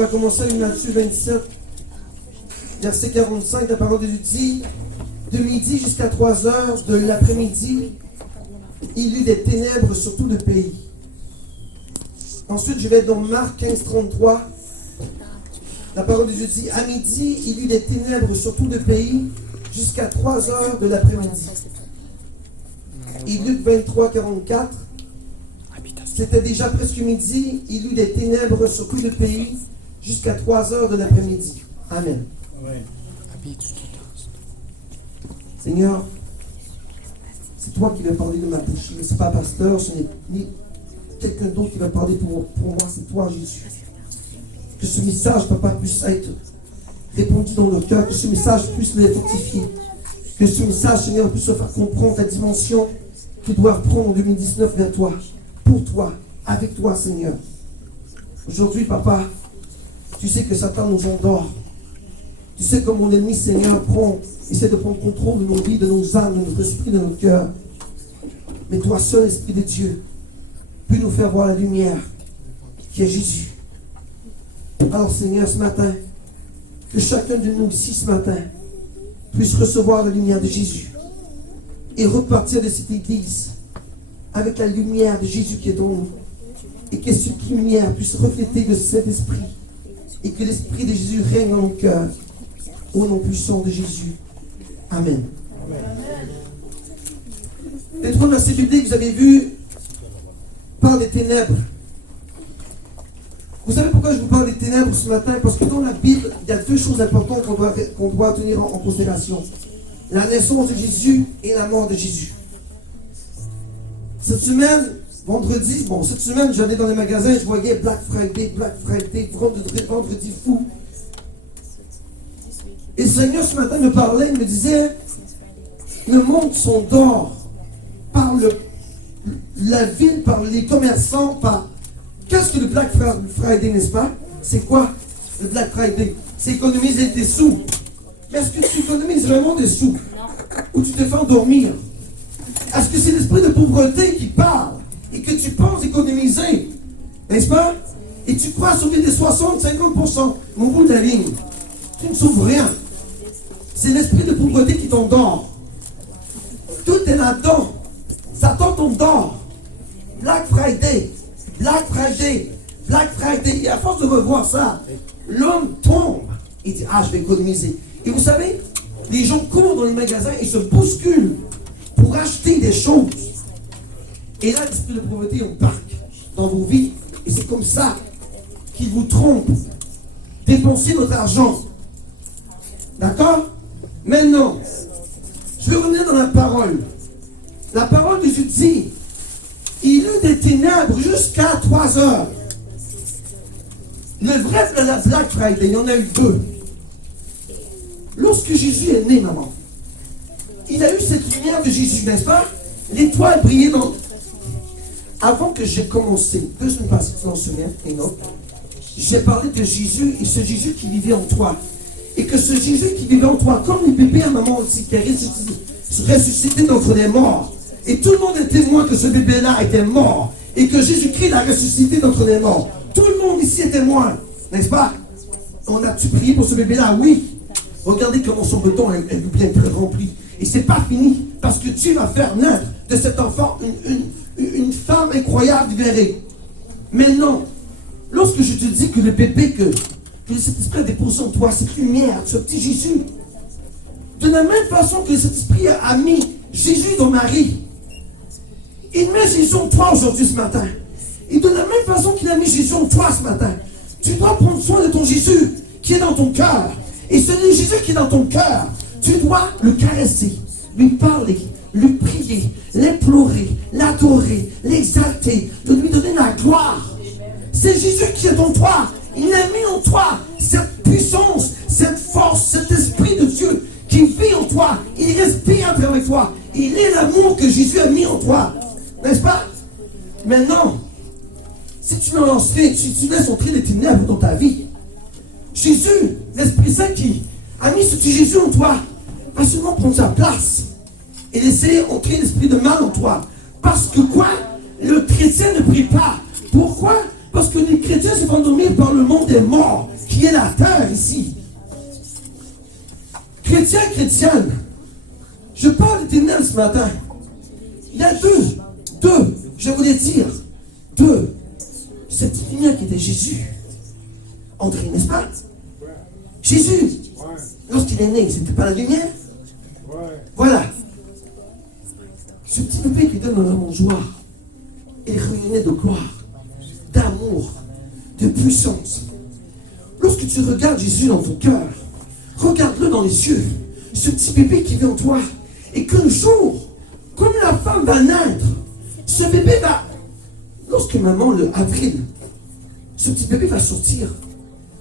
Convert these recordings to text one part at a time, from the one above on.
va commencer avec Matthieu 27, verset 45. La parole de Dieu dit, de midi jusqu'à 3 heures de l'après-midi, il y eut des ténèbres sur tout le pays. Ensuite, je vais être dans Marc 15, 33. La parole de Dieu dit, à midi, il y eut des ténèbres sur tout le pays jusqu'à 3 heures de l'après-midi. Et Luc 23, 44. C'était déjà presque midi, il y eut des ténèbres sur tout le pays jusqu'à 3 heures de l'après-midi. Amen. Seigneur, c'est toi qui vas parler de ma bouche. Ce n'est pas pasteur, ce n'est ni quelqu'un d'autre qui va parler pour moi, c'est toi, Jésus. Que ce message, papa, puisse être répandu dans nos cœurs, que ce message puisse les fortifier. Que ce message, Seigneur, puisse se faire comprendre la dimension qu'il doit prendre en 2019 vers toi, pour toi, avec toi, Seigneur. Aujourd'hui, papa, tu sais que Satan nous endort. Tu sais que mon ennemi, Seigneur, essaie de prendre contrôle de nos vies, de nos âmes, de notre esprit, de notre cœur. Mais toi seul, Esprit de Dieu, peux nous faire voir la lumière qui est Jésus. Alors, Seigneur, ce matin, que chacun de nous ici ce matin puisse recevoir la lumière de Jésus et repartir de cette église avec la lumière de Jésus qui est en nous. Et que cette lumière puisse refléter de cet esprit et que l'esprit de Jésus règne dans nos cœurs. Au nom puissant de Jésus. Amen. Les 3 versets bibliques que vous avez vus parlent des ténèbres. Vous savez pourquoi je vous parle des ténèbres ce matin? Parce que dans la Bible, il y a 2 choses importantes qu'on doit tenir en considération. La naissance de Jésus et la mort de Jésus. Cette semaine, cette semaine, j'allais dans les magasins, je voyais Black Friday, vendredi fou. Et le Seigneur ce matin me parlait, il me disait, le monde s'endort par la ville, par les commerçants, par... Qu'est-ce que le Black Friday, n'est-ce pas? C'est quoi le Black Friday? C'est économiser des sous. Mais est-ce que tu économises vraiment des sous? Ou tu te fais endormir? Est-ce que c'est l'esprit de pauvreté qui parle et que tu penses économiser? N'est-ce pas? Et tu crois sauver des 60-50%. Mon bout de la ligne. Tu ne sauves rien. C'est l'esprit de pauvreté qui t'endort. Tout est là-dedans. Satan t'endort. Black Friday. Et à force de revoir ça, l'homme tombe. Il dit, je vais économiser. Et vous savez, les gens courent dans les magasins et se bousculent pour acheter des choses. Et là, l'esprit de pauvreté embarque dans vos vies. Et c'est comme ça qu'il vous trompe. Dépensez votre argent. D'accord? Maintenant, je vais revenir dans la parole. La parole de Dieu dit, il y eut des ténèbres jusqu'à 3 heures. Le vrai Black Friday, il y en a eu 2. Lorsque Jésus est né, maman, il a eu cette lumière de Jésus, n'est-ce pas? L'étoile brillait dans... Avant que j'ai commencé, 2 semaines passées, tu t'en souviens, Enoch, j'ai parlé de Jésus et ce Jésus qui vivait en toi. Et que ce Jésus qui vivait en toi, comme les bébés à maman aussi, qui a ressuscité d'entre les morts. Et tout le monde est témoin que ce bébé-là était mort. Et que Jésus-Christ l'a ressuscité d'entre les morts. Tout le monde ici est témoin, n'est-ce pas? On a-tu prié pour ce bébé-là? Oui. Regardez comment son beton est bien rempli. Et c'est pas fini. Parce que Dieu va faire naître de cet enfant une femme incroyable libérée. Maintenant, lorsque je te dis que le bébé, que cet esprit a déposé en toi, cette lumière, ce petit Jésus, de la même façon que cet esprit a mis Jésus dans Marie, il met Jésus en toi aujourd'hui, ce matin. Et de la même façon qu'il a mis Jésus en toi ce matin, tu dois prendre soin de ton Jésus qui est dans ton cœur. Et ce Jésus qui est dans ton cœur, tu dois le caresser, lui parler, lui prier, l'implorer, l'adorer, l'exalter, de lui donner la gloire. C'est Jésus qui est en toi. Il a mis en toi cette puissance, cette force, cet esprit de Dieu qui vit en toi. Il respire à travers toi. Il est l'amour que Jésus a mis en toi. N'est-ce pas? Maintenant, si tu laisses entrer les ténèbres dans ta vie, Jésus, l'Esprit Saint qui a mis ce petit Jésus en toi, va seulement prendre sa place et laisser entrer l'esprit de mal en toi. Parce que quoi? Le chrétien ne prie pas. Pourquoi? Parce que les chrétiens se font dormir par le monde des morts, qui est la terre ici. Chrétiens, chrétiennes, je parle des ténèbres ce matin. Il y a deux, je voulais dire, deux. Cette lumière qui était Jésus. André, n'est-ce pas? Jésus, lorsqu'il est né, c'était pas la lumière? Voilà. Ce petit bébé qui donne un monde de joie, il réunit de gloire, d'amour, de puissance. Lorsque tu regardes Jésus dans ton cœur, regarde-le dans les yeux, ce petit bébé qui vit en toi, et qu'un jour, comme la femme va naître, ce bébé va, lorsque maman le avril, ce petit bébé va sortir,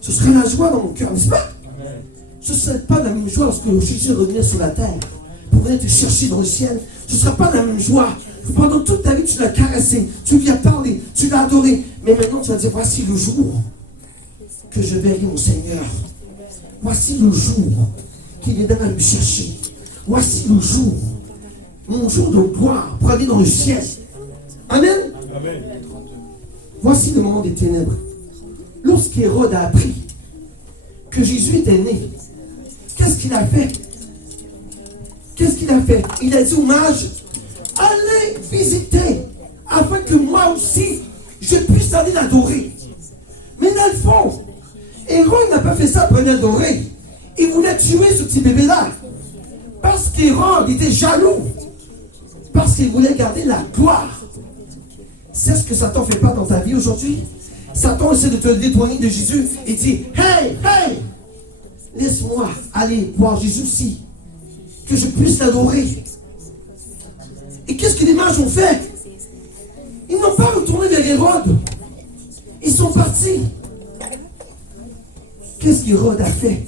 ce sera la joie dans mon cœur, n'est-ce pas? Ce ne serait pas la même joie lorsque Jésus revenait sur la terre pour venir te chercher dans le ciel. Ce ne sera pas la même joie. Pendant toute ta vie, tu l'as caressé, tu lui as parlé, tu l'as adoré. Mais maintenant, tu vas dire, voici le jour que je verrai mon Seigneur. Voici le jour qu'il viendra me chercher. Voici le jour, mon jour de gloire pour aller dans le ciel. Amen. Amen. Voici le moment des ténèbres. Lorsqu'Hérode a appris que Jésus était né, qu'est-ce qu'il a fait? Qu'est-ce qu'il a fait? Il a dit aux mages, allez visiter, afin que moi aussi, je puisse aller l'adorer. Mais dans le fond, Hérode n'a pas fait ça pour l'adorer. Il voulait tuer ce petit bébé-là. Parce qu'Hérode était jaloux. Parce qu'il voulait garder la gloire. C'est ce que Satan ne fait pas dans ta vie aujourd'hui. Satan essaie de te détourner de Jésus et dit, hey, hey, laisse-moi aller voir Jésus aussi, que je puisse l'adorer. Et qu'est-ce que les mages ont fait? Ils n'ont pas retourné vers Hérode. Ils sont partis. Qu'est-ce qu'Hérode a fait?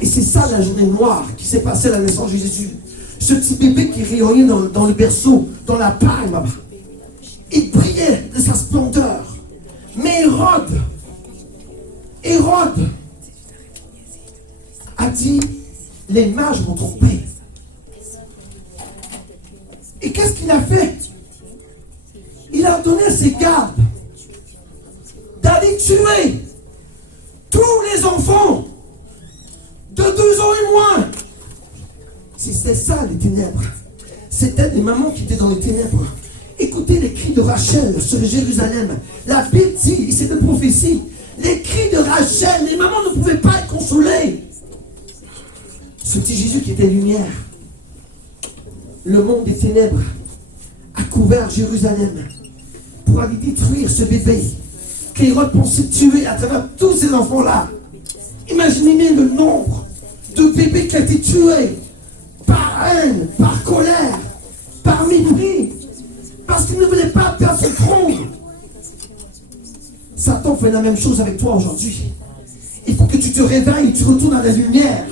Et c'est ça la journée noire qui s'est passée à la naissance de Jésus. Ce petit bébé qui rayonnait dans le berceau, dans la paille là-bas. Il brillait de sa splendeur. Mais Hérode a dit, les mages m'ont trompé. Et qu'est-ce qu'il a fait? Il a donné à ses gardes d'aller tuer tous les enfants de 2 ans et moins. C'était ça les ténèbres. C'était des mamans qui étaient dans les ténèbres. Écoutez les cris de Rachel sur Jérusalem. La Bible dit, c'est une prophétie, les cris de Rachel, les mamans ne pouvaient pas être consolées. Ce petit Jésus qui était lumière, le monde des ténèbres a couvert Jérusalem pour aller détruire ce bébé qu'Hérode pensait tuer à travers tous ces enfants-là. Imaginez le nombre de bébés qui ont été tués par haine, par colère, par mépris, parce qu'il ne voulait pas perdre son trône. Satan fait la même chose avec toi aujourd'hui. Il faut que tu te réveilles, tu retournes à la lumière.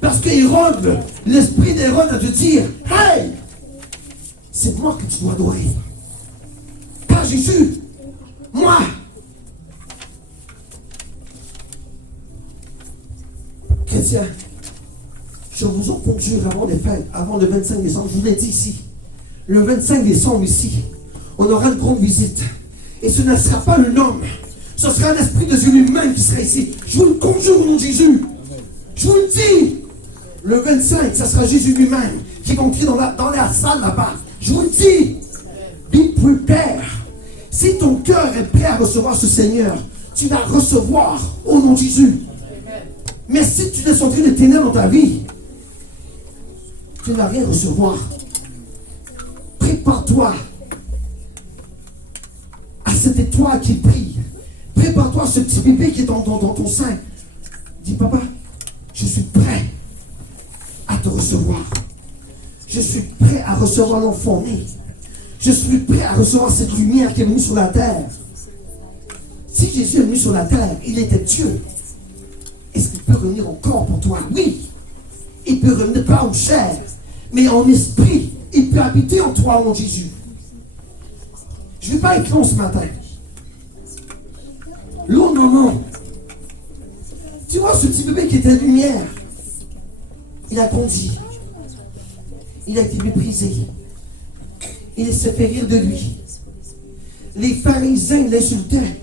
Parce que Hérode, l'esprit d'Hérode a te dire, hey, c'est moi que tu dois adorer. Pas Jésus, moi. Chrétiens, je vous en conjure avant les fêtes, avant le 25 décembre, je vous l'ai dit ici. Le 25 décembre ici, on aura une grande visite. Et ce ne sera pas un homme, ce sera un esprit de Dieu lui-même qui sera ici. Je vous le conjure au nom de Jésus. Je vous le dis. Le 25, ça sera Jésus lui-même qui va entrer dans la salle là-bas. Je vous le dis. Be prepared. Si ton cœur est prêt à recevoir ce Seigneur, tu vas recevoir au nom de Jésus. Mais si tu laisses entrer les ténèbres dans ta vie, tu ne vas rien recevoir. Prépare-toi à cette étoile qui brille. Prépare-toi à ce petit bébé qui est dans ton sein. Dis, papa, je suis prêt à te recevoir. Je suis prêt à recevoir l'enfant né. Je suis prêt à recevoir cette lumière qui est venue sur la terre. Si Jésus est venu sur la terre, il était Dieu. Est-ce qu'il peut revenir encore pour toi? Oui. Il peut revenir pas en chair, mais en esprit. Il peut habiter en toi, mon Jésus. Je ne vais pas être long ce matin. Long, non. Tu vois ce petit bébé qui était lumière. Il a grandi. Il a été méprisé. Il s'est fait rire de lui. Les pharisiens l'insultaient.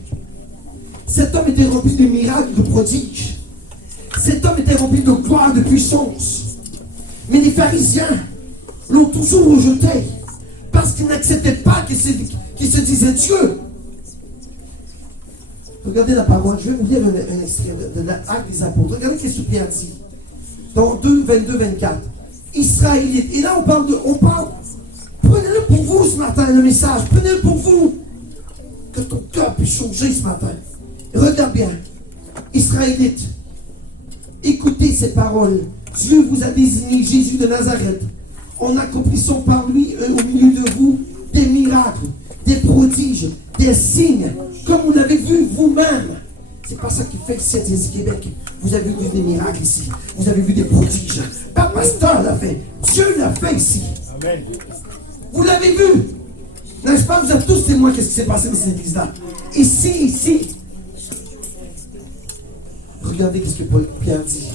Cet homme était rempli de miracles, de prodiges. Cet homme était rempli de gloire, de puissance. Mais les pharisiens l'ont toujours rejeté parce qu'ils n'acceptaient pas qu'il se disait Dieu. Regardez la parole, je vais vous lire un extrait de l'Acte des Apôtres. Regardez ce que Pierre dit. Dans 2, 22, 24. Israélites. Et là, on parle. Prenez-le pour vous ce matin, le message. Prenez-le pour vous. Que ton cœur puisse changer ce matin. Et regarde bien. Israélites. Écoutez ces paroles. Dieu vous a désigné Jésus de Nazareth en accomplissant par lui au milieu de vous des miracles, des prodiges, des signes, comme vous l'avez vu vous-même. C'est pas ça qui fait que c'est du Québec. Vous avez vu des miracles ici. Vous avez vu des prodiges. Pas pasteur l'a fait. Dieu l'a fait ici. Amen. Vous l'avez vu. N'est-ce pas? Vous êtes tous témoins de ce qui s'est passé dans cette église-là. Ici. Regardez ce que Pierre dit.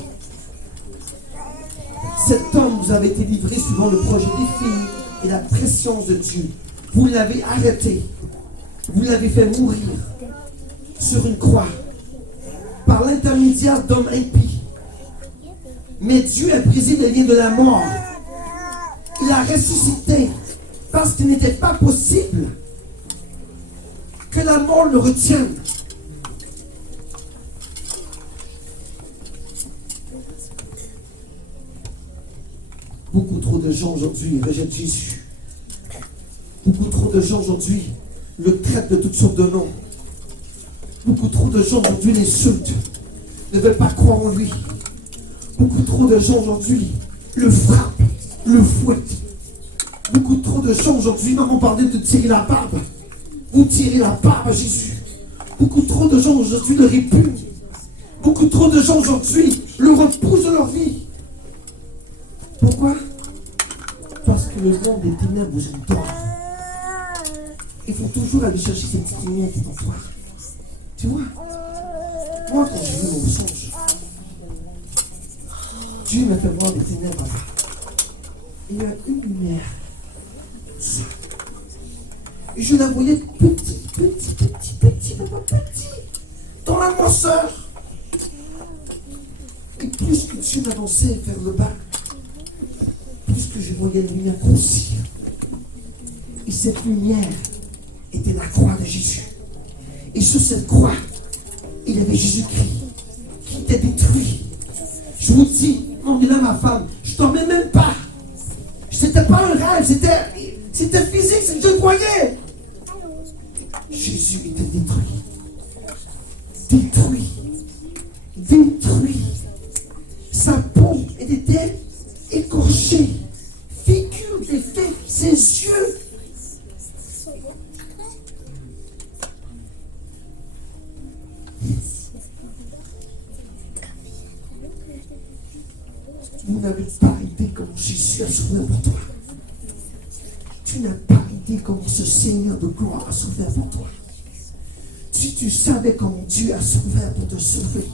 Cet homme vous avait été livré suivant le projet défini et la prescience de Dieu. Vous l'avez arrêté. Vous l'avez fait mourir sur une croix par l'intermédiaire d'hommes impies. Mais Dieu a brisé les liens de la mort. Il a ressuscité parce qu'il n'était pas possible que la mort le retienne. Beaucoup trop de gens aujourd'hui rejettent Jésus. Beaucoup trop de gens aujourd'hui le traitent de toutes sortes de noms. Beaucoup trop de gens aujourd'hui l'insultent, ne veulent pas croire en lui. Beaucoup trop de gens aujourd'hui le frappent, le fouettent. Beaucoup trop de gens aujourd'hui, maman parlait de tirer la barbe. Vous tirez la barbe à Jésus. Beaucoup trop de gens aujourd'hui le répugnent. Beaucoup trop de gens aujourd'hui le repoussent de leur vie. Pourquoi? Parce que le monde des ténèbres vous adore. Il faut toujours aller chercher cette petite lumière qui est en toi. Tu vois? Moi, quand j'ai vu mon songe, Dieu m'a fait voir des ténèbres. Il y a une lumière. Et je la voyais petit, dans la noirceur. Et plus que Dieu m'avançait vers le bas, plus que je voyais la lumière grossir. Et cette lumière était la croix de Jésus. Et sur cette croix, il y avait Jésus-Christ qui était détruit. Je vous dis, non mais là ma femme, je ne dormais même pas. C'était pas un rêve, c'était physique, je le voyais. Jésus était détruit. Détruit. Sa peau était écorchée. Figure des faits, ses yeux. Vous n'avez pas idée comment Jésus a souffert pour toi. Tu n'as pas idée comment ce Seigneur de gloire a souffert pour toi. Si tu savais comment Dieu a souffert pour te sauver,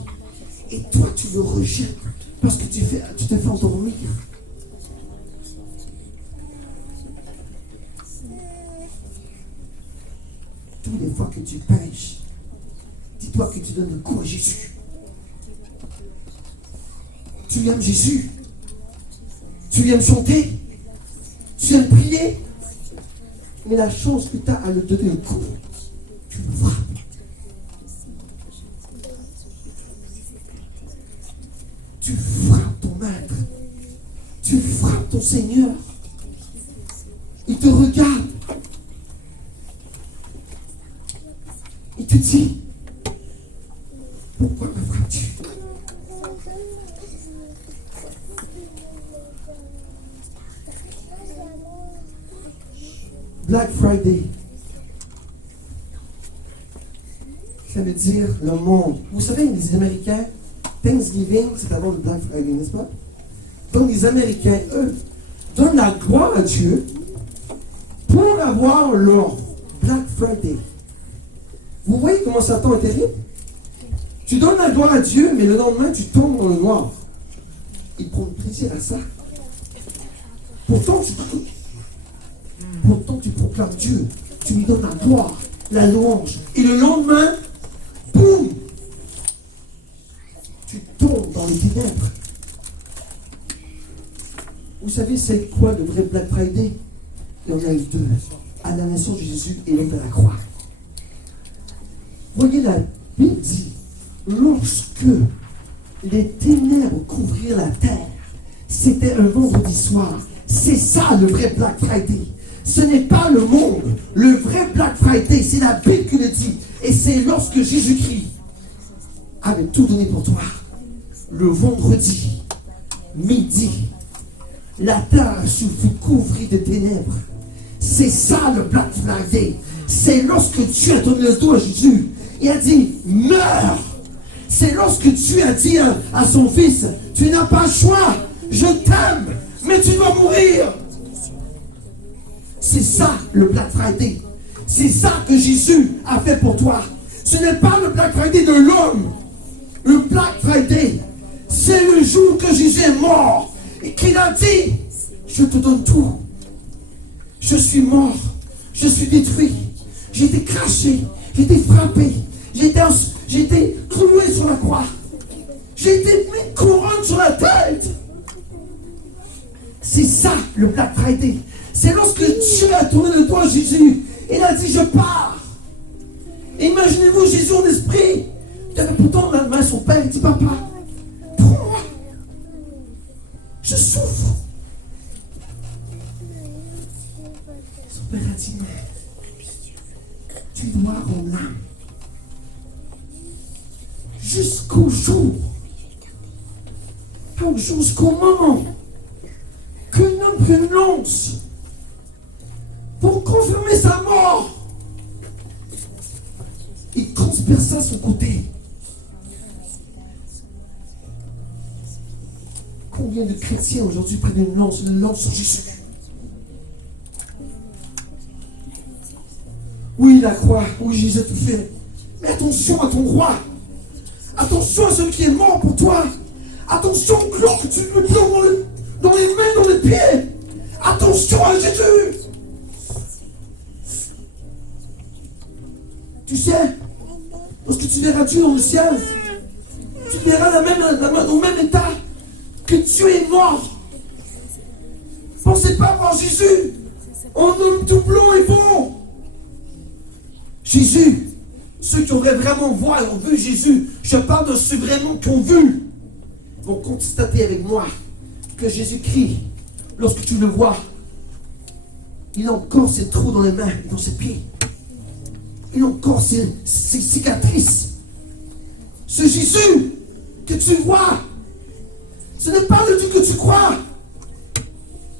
et toi tu le rejettes parce que tu te fais endormir. Toutes les fois que tu pêches, dis-toi que tu donnes le coup à Jésus. Tu aimes Jésus. Tu aimes chanter. Tu aimes prier. Mais la chance que tu as à le donner le coup, tu le frappes. Tu frappes ton maître. Tu frappes ton Seigneur. Il te regarde. Il te dit, pourquoi me frappes-tu? Black Friday, ça veut dire le monde. Vous savez, les Américains, Thanksgiving, c'est avant le Black Friday, n'est-ce pas? Donc les Américains, eux, donnent la gloire à Dieu pour avoir leur Black Friday. Vous voyez comment Satan est terrible? Tu donnes la gloire à Dieu, mais le lendemain, tu tombes dans le noir. Il prend plaisir à ça. Pourtant, tu proclames Dieu. Tu lui donnes la gloire, la louange. Et le lendemain, boum, les ténèbres. Vous savez, c'est quoi le vrai Black Friday? Il y en a eu deux. À la naissance de Jésus et l'homme de la croix. Voyez, la Bible dit, lorsque les ténèbres couvrirent la terre, c'était un vendredi soir. C'est ça le vrai Black Friday. Ce n'est pas le monde. Le vrai Black Friday, c'est la Bible qui le dit. Et c'est lorsque Jésus-Christ avait tout donné pour toi. Le vendredi, midi, la terre se fut couvrie de ténèbres. C'est ça le Black Friday. C'est lorsque Dieu a donné le dos à Jésus. Il a dit, meurs. C'est lorsque Dieu a dit à son fils, tu n'as pas le choix. Je t'aime, mais tu dois mourir. C'est ça le Black Friday. C'est ça que Jésus a fait pour toi. Ce n'est pas le Black Friday de l'homme. Le Black Friday, c'est le jour que Jésus est mort et qu'il a dit, je te donne tout. Je suis mort, je suis détruit, j'ai été craché, j'ai été frappé, j'ai été cloué sur la croix, j'ai été mis couronne sur la tête. C'est ça le Black Friday. C'est lorsque Dieu a tourné le doigt à Jésus, il a dit je pars. Imaginez-vous Jésus en esprit, il avait pourtant la main à son père, il dit papa, prends-moi, je souffre. Son père a dit non, tu dois rendre l'âme jusqu'au jour, jusqu'au moment qu'un homme prenne une lance pour confirmer sa mort. Il transperça son côté. Combien de chrétiens aujourd'hui prennent une lance sur Jésus? Oui, la croix, oui, Jésus a tout fait. Mais attention à ton roi. Attention à celui qui est mort pour toi. Attention au clou que tu me donnes dans les mains, dans les pieds. Attention à Jésus. Tu sais, lorsque tu verras Dieu dans le ciel, tu verras au même état que Dieu est mort. Pensez pas voir Jésus en homme tout blanc et bon. Jésus, ceux qui auraient vraiment vu Jésus, je parle de ceux vraiment qui ont vu, vont constater avec moi que Jésus-Christ, lorsque tu le vois, il a encore ses trous dans les mains et dans ses pieds. Il a encore ses cicatrices. Ce Jésus que tu vois, ce n'est pas le Dieu que tu crois.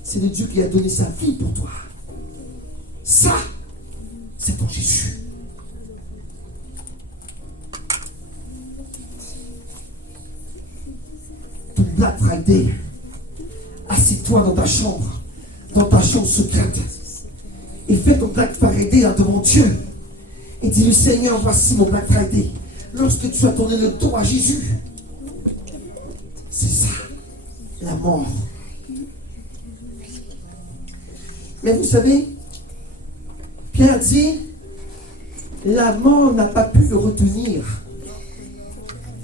C'est le Dieu qui a donné sa vie pour toi. Ça, c'est ton Jésus. Ton Black Friday, assieds-toi dans ta chambre secrète, et fais ton Black Friday devant Dieu. Et dis-lui, Seigneur, voici mon Black Friday. Lorsque tu as tourné le dos à Jésus, c'est ça, la mort. Mais vous savez, Pierre dit, la mort n'a pas pu le retenir.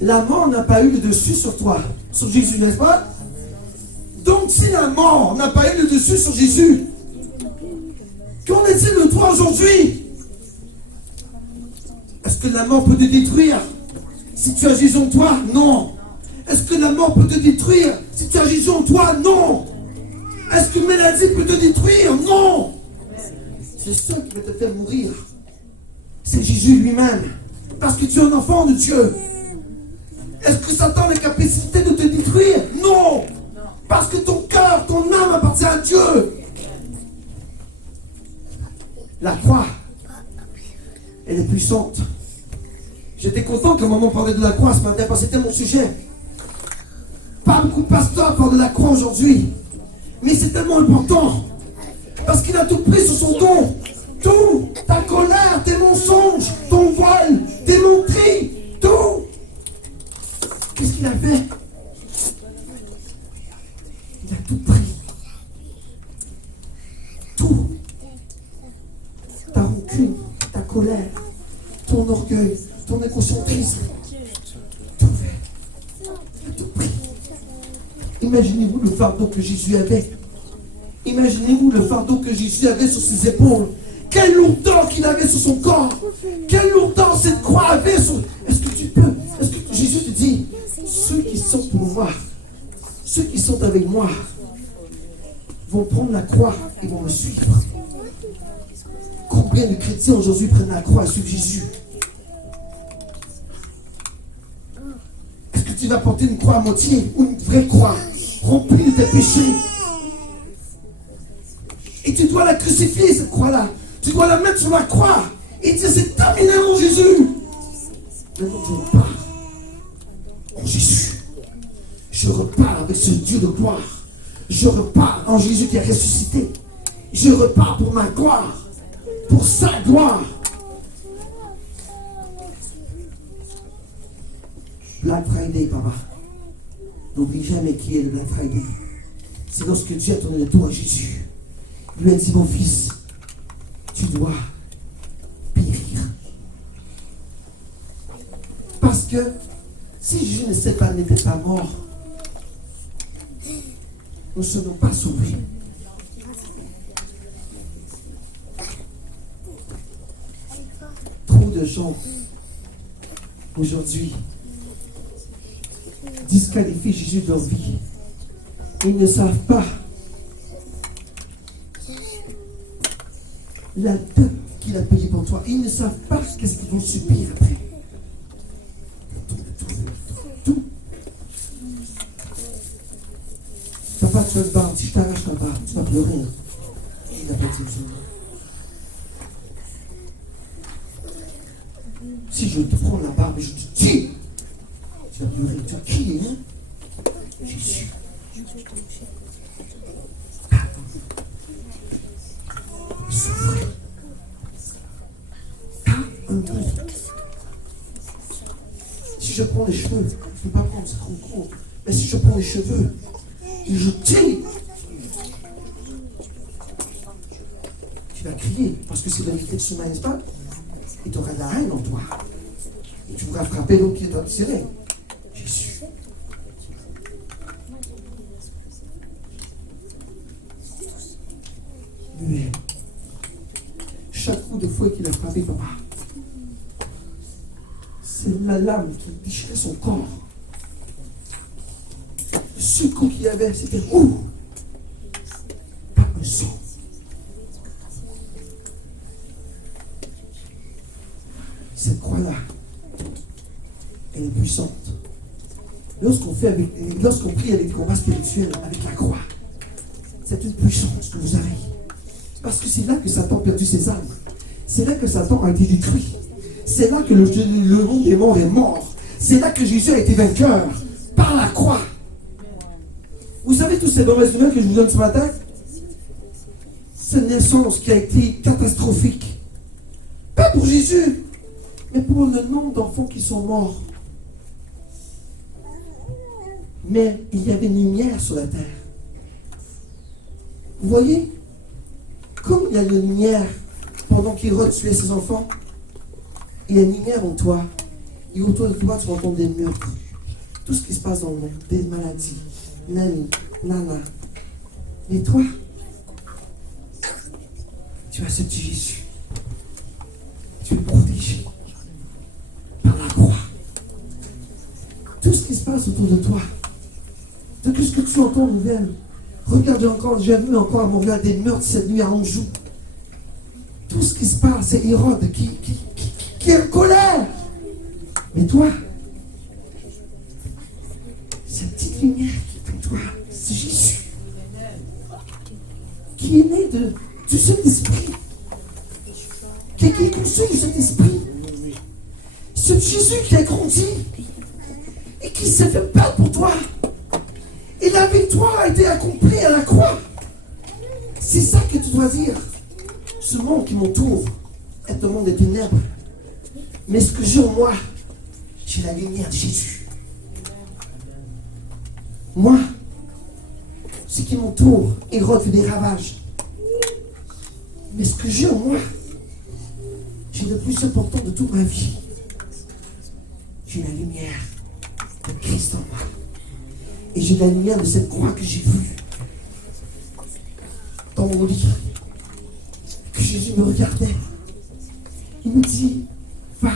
La mort n'a pas eu le dessus sur toi, sur Jésus, n'est-ce pas? Donc si la mort n'a pas eu le dessus sur Jésus, qu'en est-il de toi aujourd'hui? Est-ce que la mort peut te détruire si tu as Jésus en toi? Non. Est-ce que la mort peut te détruire si tu as Jésus en toi? Non. Est-ce que la maladie peut te détruire? Non. C'est ça qui va te faire mourir. C'est Jésus lui-même. Parce que tu es un enfant de Dieu. Est-ce que Satan a la capacité de te détruire? Non. Parce que ton cœur, ton âme appartient à Dieu. La croix, elle est puissante. J'étais content que maman parlait de la croix ce matin parce que c'était mon sujet. Pas beaucoup de pasteurs parlent de la croix aujourd'hui. Mais c'est tellement important. Parce qu'il a tout pris sur son dos. Tout. Ta colère, tes mensonges, ton voile, tes menteries, tout. Qu'est-ce qu'il a fait? Il a tout pris. Tout. Ta rancune, ta colère, ton orgueil, ton égocentrisme. Tout fait. Il a tout pris. Imaginez-vous le fardeau que Jésus avait. Imaginez-vous le fardeau que Jésus avait sur ses épaules. Quelle lourdeur qu'il avait sur son corps. Quelle lourdeur cette croix avait sur... Est-ce que tu peux... Est-ce que Jésus te dit, ceux qui sont pour moi, ceux qui sont avec moi, vont prendre la croix et vont me suivre. Combien de chrétiens aujourd'hui prennent la croix et suivent Jésus? Est-ce que tu vas porter une croix à moitié ou une vraie croix remplie de tes péchés? Et tu dois la crucifier, cette croix-là. Tu dois la mettre sur la croix et dire, c'est terminé, mon Jésus. Maintenant, je repars en Jésus. Je repars avec ce Dieu de gloire. Je repars en Jésus qui est ressuscité. Je repars pour ma gloire, pour sa gloire. Black Friday, papa. N'oublie jamais qui est le Black Friday. C'est lorsque Dieu a tourné le dos à Jésus. Il lui a dit, mon fils, tu dois périr. Parce que si Jésus n'était pas mort, nous ne serons pas sauvés. Trop de gens aujourd'hui disqualifient Jésus de leur vie. Ils ne savent pas la dette qu'il a payée pour toi. Ils ne savent pas qu'est-ce qu'ils vont subir après. Tout. Papa, tu vas te battre. Si je t'arrache ta barbe, tu vas pleurer. Il n'a pas dit ça. Si je te prends la barbe et je te tire, tu vas pleurer. Tu vas crier, hein? Jésus. Souffrir. Si je prends les cheveux, je ne peux pas prendre, c'est trop gros. Mais si je prends les cheveux et je tire, tu vas crier, parce que c'est la vérité de ce n'est-ce pas? Et tu auras de la haine en toi. Et tu voudras frapper l'autre qui est dans le ciel. Jésus. Muet. Chaque coup de fouet qu'il a frappé, papa, c'est la lame qui déchirait son corps. Le seul coup qu'il y avait, c'était ouh, pas un son. Cette croix-là, elle est puissante. Lorsqu'on prie avec des combats spirituels, avec la croix, c'est une puissance que vous avez. Parce que c'est là que Satan a perdu ses âmes. C'est là que Satan a été détruit. C'est là que le monde des morts est mort. C'est là que Jésus a été vainqueur. Par la croix. Vous savez tous ces mauvaises nouvelles que je vous donne ce matin? C'est une naissance qui a été catastrophique. Pas pour Jésus, mais pour le nombre d'enfants qui sont morts. Mais il y avait une lumière sur la terre. Vous voyez? Comme il y a une lumière pendant qu'Hérode tuait ses enfants, il y a une lumière en toi. Et autour de toi, tu entends des meurtres. Tout ce qui se passe dans le monde, des maladies, nani, nana. Et toi, tu as ce petit Jésus. Tu es protégé par la croix. Tout ce qui se passe autour de toi, tout ce que tu entends nouvelle. Regardez encore, j'ai vu encore à Montréal des meurtres cette nuit à Anjou. Tout ce qui se passe, c'est Hérode qui est en colère. Mais toi, cette petite lumière qui est en toi, c'est Jésus. Qui est né du Saint-Esprit. Qui est conçu du Saint-Esprit. Ce Jésus qui a grandi et qui s'est fait battre pour toi. Et la victoire a été accomplie à la croix. C'est ça que tu dois dire. Ce monde qui m'entoure est un monde des ténèbres. Mais ce que j'ai en moi, j'ai la lumière de Jésus. Moi, ce qui m'entoure, Hérode fait des ravages. Mais ce que j'ai en moi, j'ai le plus important de toute ma vie. J'ai la lumière de Christ en moi. Et j'ai la lumière de cette croix que j'ai vue dans mon lit. Que Jésus me regardait. Il me dit, va.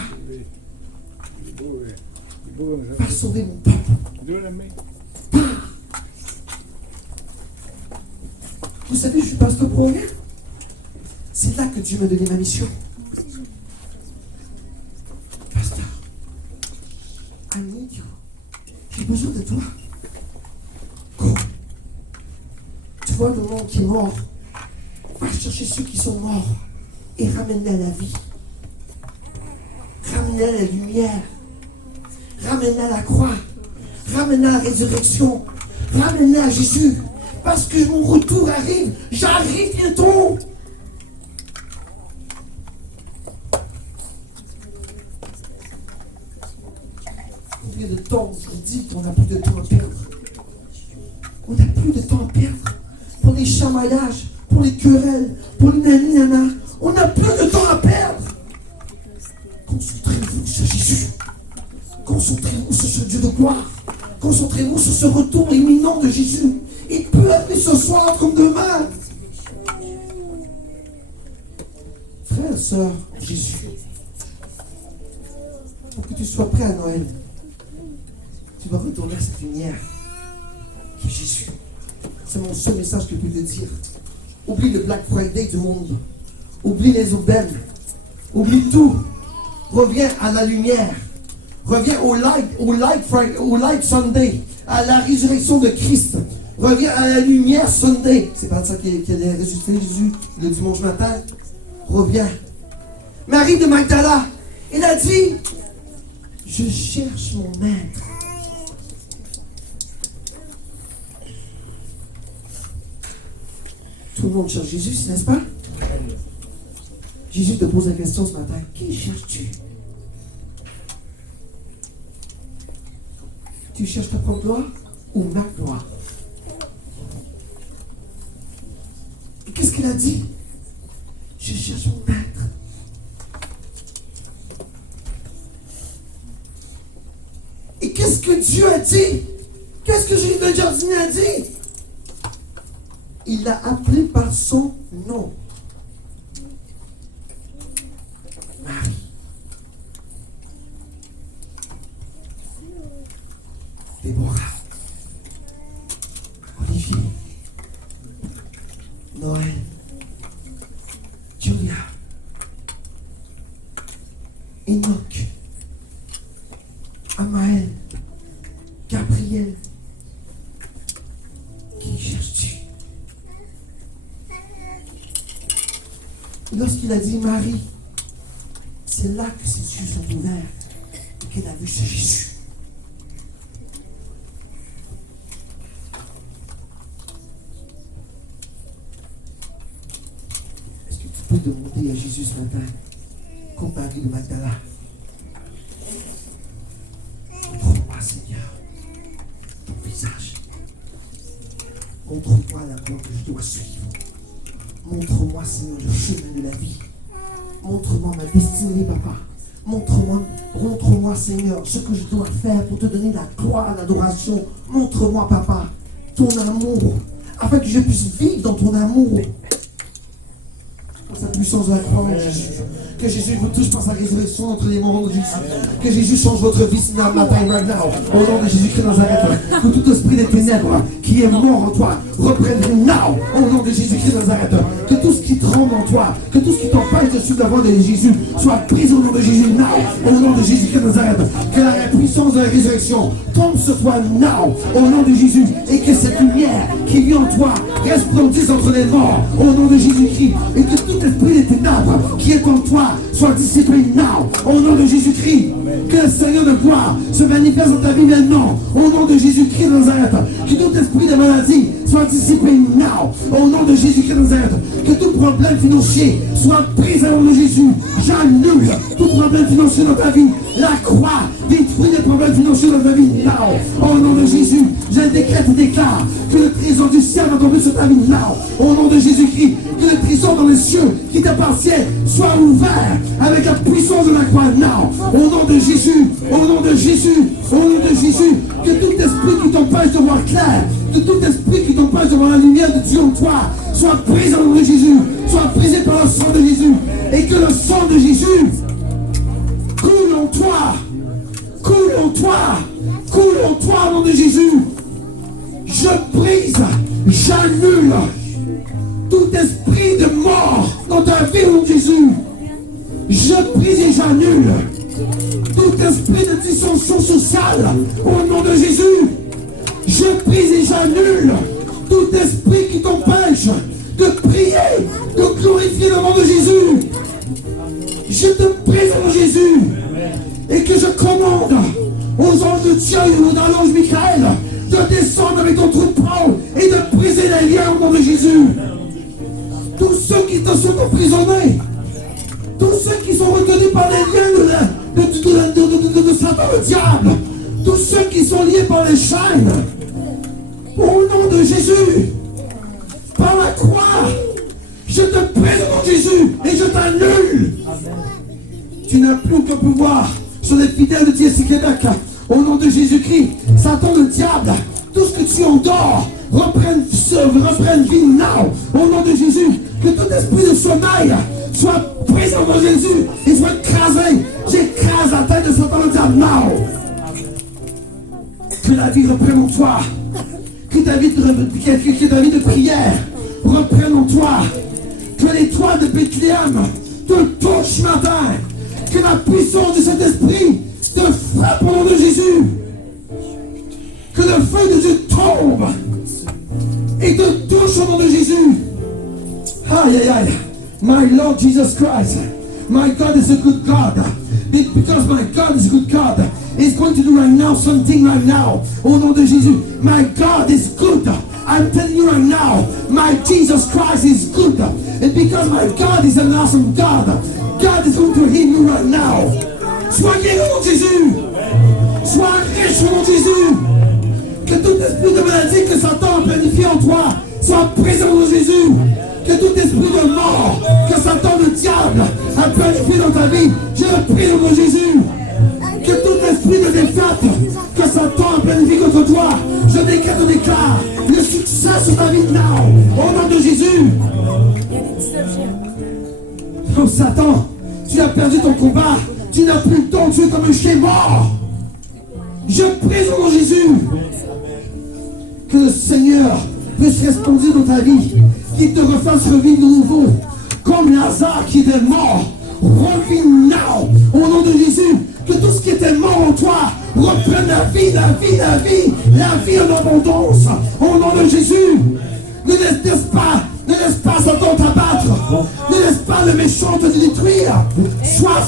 Va sauver mon peuple. Va. Vous savez, je suis pasteur pour rien. C'est là que Dieu m'a donné ma mission. Pasteur, I need you. J'ai besoin de toi. Go. Tu vois le monde qui est mort. Va chercher ceux qui sont morts et ramène-les à la vie. Ramène-les à la lumière. Ramène-les à la croix. Ramène-les à la résurrection. Ramène-les à Jésus. Parce que mon retour arrive. J'arrive bientôt. Combien de temps je vous dis qu'on n'a plus de temps à perdre? On n'a plus de temps à perdre. Pour les chamaillages, pour les querelles, pour les nani-nana. On n'a plus de temps à perdre. Concentrez-vous sur Jésus. Concentrez-vous sur ce Dieu de gloire. Concentrez-vous sur ce retour imminent de Jésus. Il peut arriver ce soir comme demain. Frère, sœur, Jésus, pour que tu sois prêt à Noël, tu dois retourner à cette lumière qui est Jésus. C'est mon seul message que je peux te dire. Oublie le Black Friday du monde. Oublie les aubaines. Oublie tout. Reviens à la lumière. Reviens au light Sunday, à la résurrection de Christ. Reviens à la lumière Sunday. C'est pas ça qu'il a ressuscité Jésus le dimanche matin. Reviens. Marie de Magdala, elle a dit, je cherche mon maître. Tout le monde cherche Jésus, n'est-ce pas? Jésus te pose la question ce matin. Qui cherches-tu? Tu cherches ta propre gloire ou ma gloire? Et qu'est-ce qu'il a dit? Je cherche mon maître. Et qu'est-ce que Dieu a dit? Qu'est-ce que Jésus de Jardinier a dit? Il l'a appelé par son nom. Marie. Déborah. Olivier. Noël. Julia. Enoch. Amaël. Gabriel. Qui cherches-tu? Lorsqu'il a dit Marie, c'est là que ses yeux sont ouverts et qu'elle a vu ce Jésus. Est-ce que tu peux demander à Jésus ce matin, comme Marie de Magdala, montre-moi, Seigneur, ton visage. Montre-moi la voie que je dois suivre. Montre-moi, Seigneur, le chemin de la vie. Montre-moi ma destinée, papa. Montre-moi, Seigneur, ce que je dois faire pour te donner la gloire, l'adoration. Montre-moi, papa, ton amour, afin que je puisse vivre dans ton amour. Pour sa puissance de la croix, mon Jésus. Que Jésus vous touche par sa résurrection entre les morts de Jésus. Que Jésus change votre vie, Seigneur, matin, right now. Au nom de Jésus-Christ de Nazareth. Que tout esprit des ténèbres qui est mort en toi reprenne now. Au nom de Jésus-Christ de Nazareth. Que tout ce qui tremble en toi, que tout ce qui t'empêche de suivre la voie de Jésus soit pris au nom de Jésus now. Au nom de Jésus-Christ de Nazareth. Que la puissance de la résurrection tombe sur toi now. Au nom de Jésus. Et que cette lumière qui vit en toi resplendisse entre les morts. Au nom de Jésus-Christ. Et que tout esprit des ténèbres qui est en toi soit dissipé now, au nom de Jésus-Christ. Que le Seigneur de gloire se manifeste dans ta vie maintenant, au nom de Jésus-Christ de Nazareth. Que tout esprit de maladie soit dissipé now, au nom de Jésus-Christ de Nazareth. Que tout problème problème financier soit brisé au nom de Jésus. J'annule tout problème financier dans ta vie. La croix détruit les problèmes financiers dans ta vie. Now, au nom de Jésus, je décrète et déclare que le trésor du ciel va tomber sur ta vie. Now, au nom de Jésus-Christ, que le trésor dans les cieux qui t'appartient soit ouvert avec la puissance de la croix. Now, au nom de Jésus, au nom de Jésus, au nom de Jésus, que tout esprit qui t'empêche de voir clair, que tout esprit qui t'empêche de voir la lumière de Dieu en toi, soit brisé au nom de Jésus, soit brisé par le sang de Jésus, et que le sang de Jésus coule en toi, coule en toi, coule en toi au nom de Jésus. Je brise, j'annule tout esprit de mort dans ta vie au nom de Jésus. Je brise et j'annule tout esprit de dissension sociale au nom de Jésus. Je brise et j'annule tout esprit qui t'empêche de prier, de glorifier le nom de Jésus. Je te prie au nom de Jésus et que je commande aux anges de Dieu et à l'ange Michael de descendre avec ton troupeau et de briser les liens au nom de Jésus. Tous ceux qui te sont emprisonnés, tous ceux qui sont retenus par les liens de Satan, le diable, tous ceux qui sont liés par les chaînes, au nom de Jésus, par la croix, je te prie au nom de Jésus et je t'annule. Tu n'as plus aucun pouvoir sur les fidèles de Dieu Québec. Au nom de Jésus-Christ, Satan le diable, tout ce que tu endors, reprenne vie now. Au nom de Jésus, que tout esprit de sommeil soit pris au nom de Jésus et soit écrasé. J'écrase la tête de Satan le diable now. Que la vie reprenne en toi. Que ta vie de prière reprenne en toi. Que l'étoile de Bethléem te touche ce matin. Que la puissance de cet esprit te frappe au nom de Jésus. Que le feu de Dieu tombe et te touche au nom de Jésus. Aïe aïe aïe. My Lord Jesus Christ. My God is a good God. Because my God is a good God. He's going to do right now something right now. Au nom de Jésus. My God is good. I'm telling you right now. My Jesus Christ is good. And because my God is an awesome God. God is going to heal you right now. Sois guéri au nom de Jésus. Sois riche au nom de Jésus. Que tout esprit de maladie que Satan a planifié en toi soit présent au nom de Jésus. Que tout esprit de mort que Satan le diable a planifié dans ta vie, je le prie au nom de Jésus. Que tout esprit de défaite que Satan a planifié contre toi, je décrète et déclare le succès sur ta vie now. Au nom de Jésus. Oh Satan, tu as perdu ton combat. Tu n'as plus le temps, tu es comme un chien mort. Je prie au nom de Jésus. Que le Seigneur puisse répondre dans ta vie, qu'il te refasse revivre de nouveau, comme Lazare qui était mort, revive now, au nom de Jésus, que tout ce qui était mort en toi reprenne la vie, la vie, la vie, la vie en abondance, au nom de Jésus. Ne laisse pas Satan t'abattre, ne laisse pas le méchant te détruire. Sois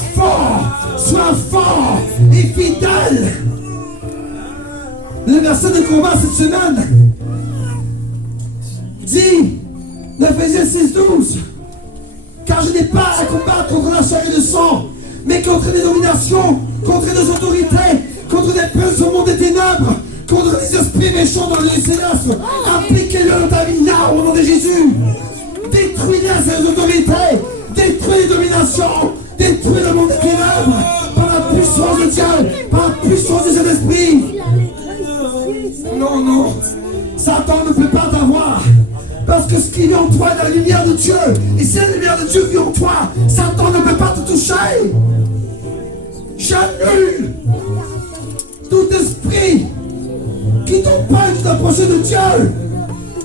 fort et fidèle. Le verset de combat cette semaine dit, Ephésiens 6:12, car je n'ai pas à combattre contre la chair et le sang, mais contre des dominations, contre des autorités, contre des princes au monde des ténèbres, contre des esprits méchants dans les célestes. Appliquez-le dans ta vie now, au nom de Jésus. Détruis-les ces autorités, détruis les dominations, détruis le monde des ténèbres, par la puissance de Dieu, par la puissance de cet esprit. Non, non, Satan ne peut pas t'avoir. Parce que ce qui vit en toi est la lumière de Dieu. Et si la lumière de Dieu vit en toi, Satan ne peut pas te toucher. J'annule tout esprit qui t'empêche de t'approcher de Dieu.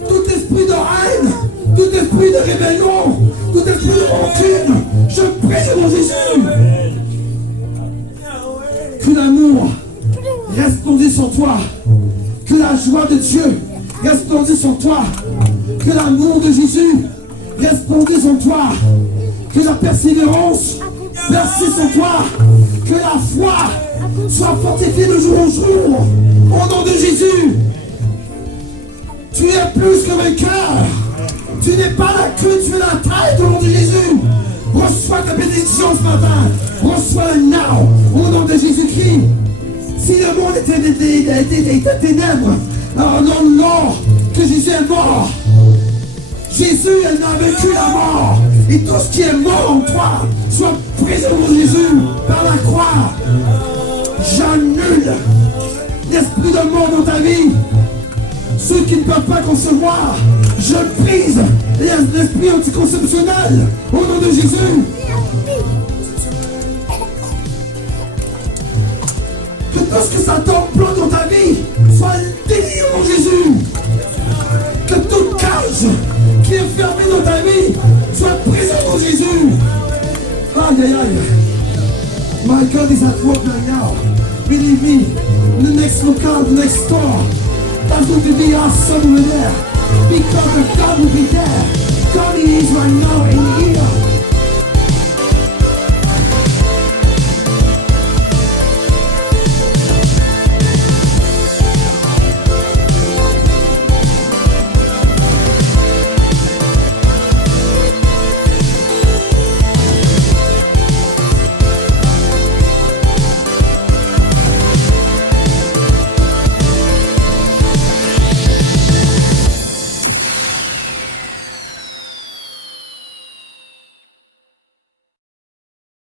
Tout esprit de haine, tout esprit de rébellion, tout esprit de rancune. Je prie mon Jésus. Que l'amour resplendisse en toi. Que la joie de Dieu resplendisse en toi. Que l'amour de Jésus resplendisse en toi. Que la persévérance persiste en toi. Que la foi soit fortifiée de jour en jour. Au nom de Jésus. Tu es plus que vainqueur. Tu n'es pas la queue, tu es la tête au nom de Jésus. Reçois ta bénédiction ce matin. Reçois-le now au nom de Jésus-Christ. Si le monde était ténèbres, alors non, que Jésus est mort. Jésus, elle n'a vaincu la mort. Et tout ce qui est mort en toi, soit pris au nom de Jésus par la croix. J'annule l'esprit de mort dans ta vie. Ceux qui ne peuvent pas concevoir, je brise l'esprit anticonceptionnel au nom de Jésus. Que tout ce que Satan plante dans ta vie soit délié au nom de Jésus. Que toute cage qui est fermée dans ta vie soit prise au nom de Jésus. Aïe, aïe, aïe. My God is at work right now. Believe me, the next locale, the next store, that's going to be awesome over there. Because the God will be there. God is right now in here.